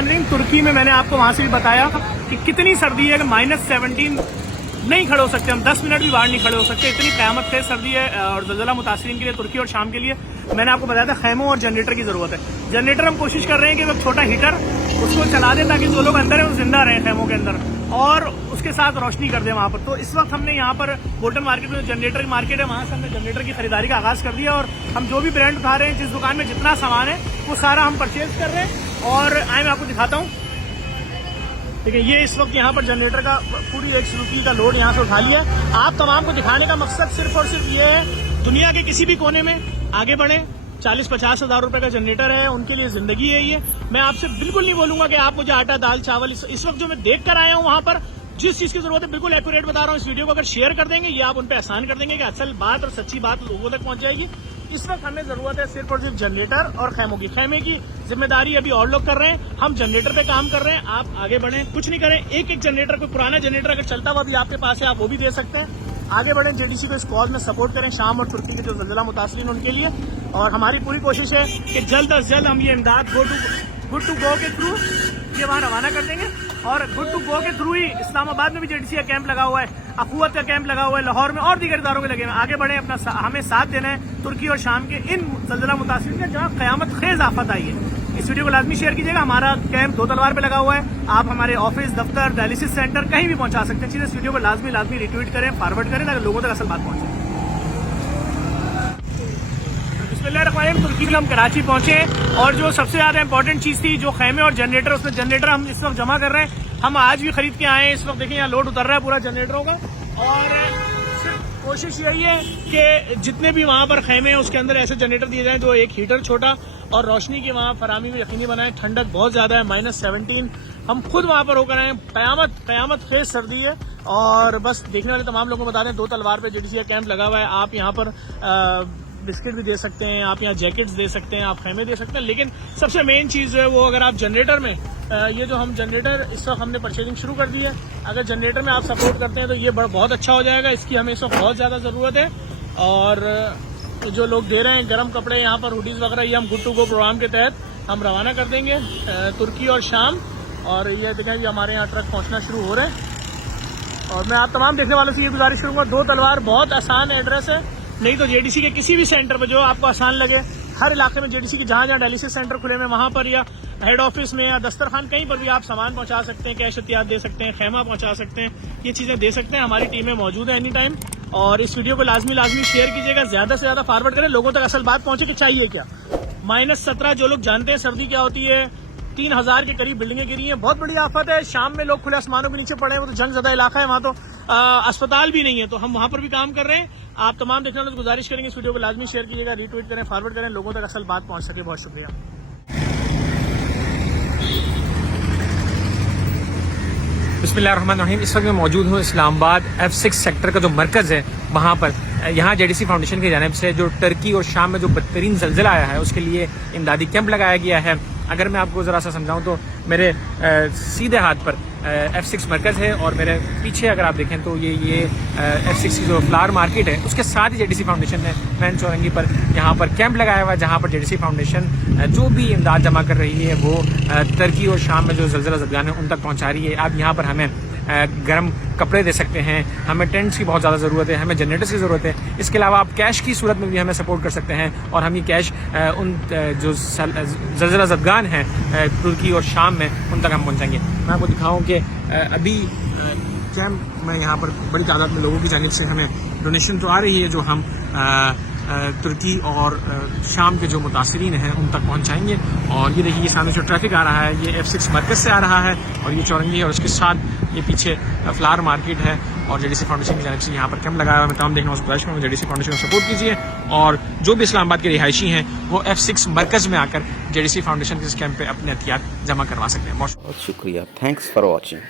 Wondering, तुर्की में मैंने आपको वहां से भी बताया कि कितनी सर्दी है कि -17 नहीं खड़े हो सकते हम, 10 मिनट भी बाहर नहीं खड़े हो सकते, इतनी क़यामत तेज सर्दी है। और ज़लज़ला मुतासिरीन के लिए तुर्की और शाम के लिए मैंने आपको बताया था खैमों और जनरेटर की ज़रूरत है। जनरेटर हम कोशिश कर रहे हैं कि वो छोटा हीटर उसको चला दें ताकि जो लोग अंदर हैं वो जिंदा रहें खैमों के अंदर, और उसके साथ रोशनी कर दें वहाँ पर। तो इस वक्त हमने यहाँ पर बोल्टन मार्केट में जनरेटर की मार्केट है, वहाँ से हमने जनरेटर की खरीदारी का आगाज़ कर दिया और हम जो भी ब्रांड उठा रहे हैं, जिस दुकान में जितना सामान है वो सारा हम परचेज कर रहे हैं। और आए मैं आपको दिखाता हूँ, ठीक है, ये इस वक्त यहाँ पर जनरेटर का पूरी 1 रुपये का लोड यहाँ से उठा लिया। आप तमाम को दिखाने का मकसद सिर्फ और सिर्फ ये है, दुनिया के किसी भी कोने में आगे बढ़े। 40-50 हज़ार रुपए का जनरेटर है, उनके लिए जिंदगी है ये। मैं आपसे बिल्कुल नहीं बोलूंगा कि आप मुझे आटा दाल चावल, इस वक्त जो मैं देख कर आया हूँ वहां पर जिस चीज की जरूरत है बिल्कुल एक्यूरेट बता रहा हूँ। इस वीडियो को अगर शेयर कर देंगे ये आप उन पे आसान कर देंगे कि असल बात और सच्ची बात लोगों तक पहुंच जाएगी। इस वक्त हमें जरूरत है सिर्फ और सिर्फ जनरेटर और खैमों की। खैमे की जिम्मेदारी अभी और लोग कर रहे हैं, हम जनरेटर पे काम कर रहे हैं। आप आगे बढ़ें, कुछ नहीं करें, एक एक जनरेटर, कोई पुराना जनरेटर अगर चलता हुआ भी आपके पास है आप वो भी दे सकते हैं। आगे बढ़ें, जेडीसी को इस कॉज में सपोर्ट करें, शाम और तुर्की के जो ज़लज़ला मुतासिरीन उनके लिए। और हमारी पूरी कोशिश है कि जल्द अज जल्द हम ये इमदाद गुड टू गो के थ्रू ये वहाँ रवाना कर देंगे। और गुड टू गो के थ्रू ही इस्लामाबाद में भी जेडीसी का कैंप लगा हुआ है, अखुवत का कैंप लगा हुआ है, लाहौर में और दीगर इदारों के लगे हुए हैं। आगे बढ़े, अपना हमें साथ देना है तुर्की और शाम के इन ज़लज़ला मुतासिरीन का जहाँ क़यामत खेज आफत आई है। इस वीडियो को लाजमी शेयर कीजिएगा। हमारा कैंप 2 तलवार पे लगा हुआ है, आप हमारे ऑफिस, दफ्तर, डायलिसिस सेंटर कहीं भी पहुंचा सकते हैं। चीजें इस वीडियो को लाजमी रिट्वीट करें, फॉरवर्ड करें ताकि लोगों तक असल बात पहुंचे। बिस्मिल्लाहिर्रहमानिर्रहीम, तुर्की में हम कराची पहुंचे और जो सबसे ज्यादा इंपॉर्टेंट चीज थी जो खैमे और जनरेटर, उसमें जनरेटर हम इस वक्त जमा कर रहे हैं। हम आज भी खरीद के आए हैं। इस वक्त देखिए यहाँ लोड उतर रहा है पूरा जनरेटरों का। और कोशिश यही है कि जितने भी वहाँ पर खैमे हैं उसके अंदर ऐसे जनरेटर दिए जाएं जो एक हीटर छोटा और रोशनी की वहाँ फरामी में यकीनी बनाएं। ठंडक बहुत ज़्यादा है, -17, हम खुद वहाँ पर होकर आए। क़यामत खेज सर्दी है। और बस देखने वाले तमाम लोगों को बता दें, 2 तलवार पे जेडीसी का कैंप लगा हुआ है। आप यहाँ पर बिस्किट भी दे सकते हैं, आप यहाँ जैकेट्स दे सकते हैं, आप खैमे दे सकते हैं। लेकिन सबसे मेन चीज़ जो है वो, अगर आप जनरेटर में ये जो हम जनरेटर इस वक्त हमने परचेजिंग शुरू कर दी है, अगर जनरेटर में आप सपोर्ट करते हैं तो ये बहुत अच्छा हो जाएगा। इसकी हमें इस वक्त बहुत ज़्यादा ज़रूरत है। और जो लोग दे रहे हैं गर्म कपड़े यहाँ पर, हुडीज़ वगैरह, ये हम गुड टू गो प्रोग्राम के तहत हम रवाना कर देंगे तुर्की और शाम। और ये देखें कि हमारे यहाँ ट्रक पहुँचना शुरू हो रहे हैं। और मैं आप तमाम देखने वालों से ये गुजारिश करूँगा, 2 तलवार बहुत आसान एड्रेस है, नहीं तो जेडीसी के किसी भी सेंटर पर जो आपको आसान लगे, हर इलाके में जेडीसी के जहाँ डायलिसिस सेंटर खुले में वहाँ पर, या हेड ऑफिस में या दस्तरखान, कहीं पर भी आप सामान पहुँचा सकते हैं, कैश एहतियात दे सकते हैं, खैमा पहुँचा सकते हैं, ये चीज़ें दे सकते हैं। हमारी टीमें मौजूद है एनी टाइम। और इस वीडियो को लाजमी शेयर कीजिएगा, ज़्यादा से ज़्यादा फॉरवर्ड करें, लोगों तक असल बात पहुँचे कि चाहिए क्या। -17 जो लोग जानते हैं सर्दी क्या होती है, 3000 के करीब बिल्डिंगें गिरी हैं, बहुत बड़ी आफत है। शाम में लोग खुले आसमानों के नीचे पड़े हैं, वो तो जंगज़दा इलाका है, वहाँ तो अस्पताल भी नहीं है, तो हम वहाँ पर भी काम कर रहे हैं। आप तमाम देखने वालों से गुजारिश करेंगे, इस वीडियो को लाजमी शेयर कीजिएगा, रीट्वीट करें, फॉरवर्ड करें, लोगों तक असल बात पहुँच सके। बहुत शुक्रिया। बिस्मिल्लाहिर्रहमानिर्रहीम, इस वक्त मैं मौजूद हूँ इस्लामाबाद F6 सेक्टर का जो मरकज़ है वहाँ पर। यहाँ जेडीसी फाउंडेशन की जानिब से जो तुर्की और शाम में जो बदतरीन ज़लज़ला आया है उसके लिए इमदादी कैंप लगाया गया है। अगर मैं आपको ज़रा सा समझाऊँ तो मेरे सीधे हाथ पर F6 मरकज़ है और मेरे पीछे अगर आप देखें तो ये F6 की जो फ्लावर मार्केट है उसके साथ ही जेडीसी फाउंडेशन ने मैन चौरंगी पर यहाँ पर कैंप लगाया हुआ है, जहाँ पर जेडीसी फाउंडेशन जो भी इमदाद जमा कर रही है वो तुर्की और शाम में जो ज़लज़ला ज़दगान है उन तक पहुँचा रही है। आप यहाँ पर हमें गर्म कपड़े दे सकते हैं, हमें टेंट्स की बहुत ज़्यादा ज़रूरत है, हमें जनरेटर्स की ज़रूरत है। इसके अलावा आप कैश की सूरत में भी हमें सपोर्ट कर सकते हैं और हम ये कैश उन जो ज़लज़ला ज़दगान हैं तुर्की और शाम में उन तक हम पहुँचाएंगे। मैं आपको दिखाऊँ कि अभी कैंप में यहाँ पर बड़ी तादाद में लोगों की जानिब से हमें डोनेशन तो आ रही है जो हम तुर्की और शाम के जो मुतासिरीन हैं उन तक पहुँचाएंगे। और ये देखिए, ये सामने जो ट्रैफिक आ रहा है ये F6 मरकज़ से आ रहा है और ये चौरंगी है और उसके साथ ये पीछे फ्लावर मार्केट है। और जेडीसी फाउंडेशन की जानिब से यहाँ पर कैंप लगाया हुआ है। मैं तमाम देखने वालों से गुजारिश जेडीसी फाउंडेशन को सपोर्ट कीजिए और जो भी इस्लामाबाद के रिहायशी हैं वो F6 मरकज़ में आकर जेडीसी फाउंडेशन के इस कैंप पे अपने एहतियात जमा करवा सकते हैं। बहुत शुक्रिया, थैंक्स फॉर वॉचिंग।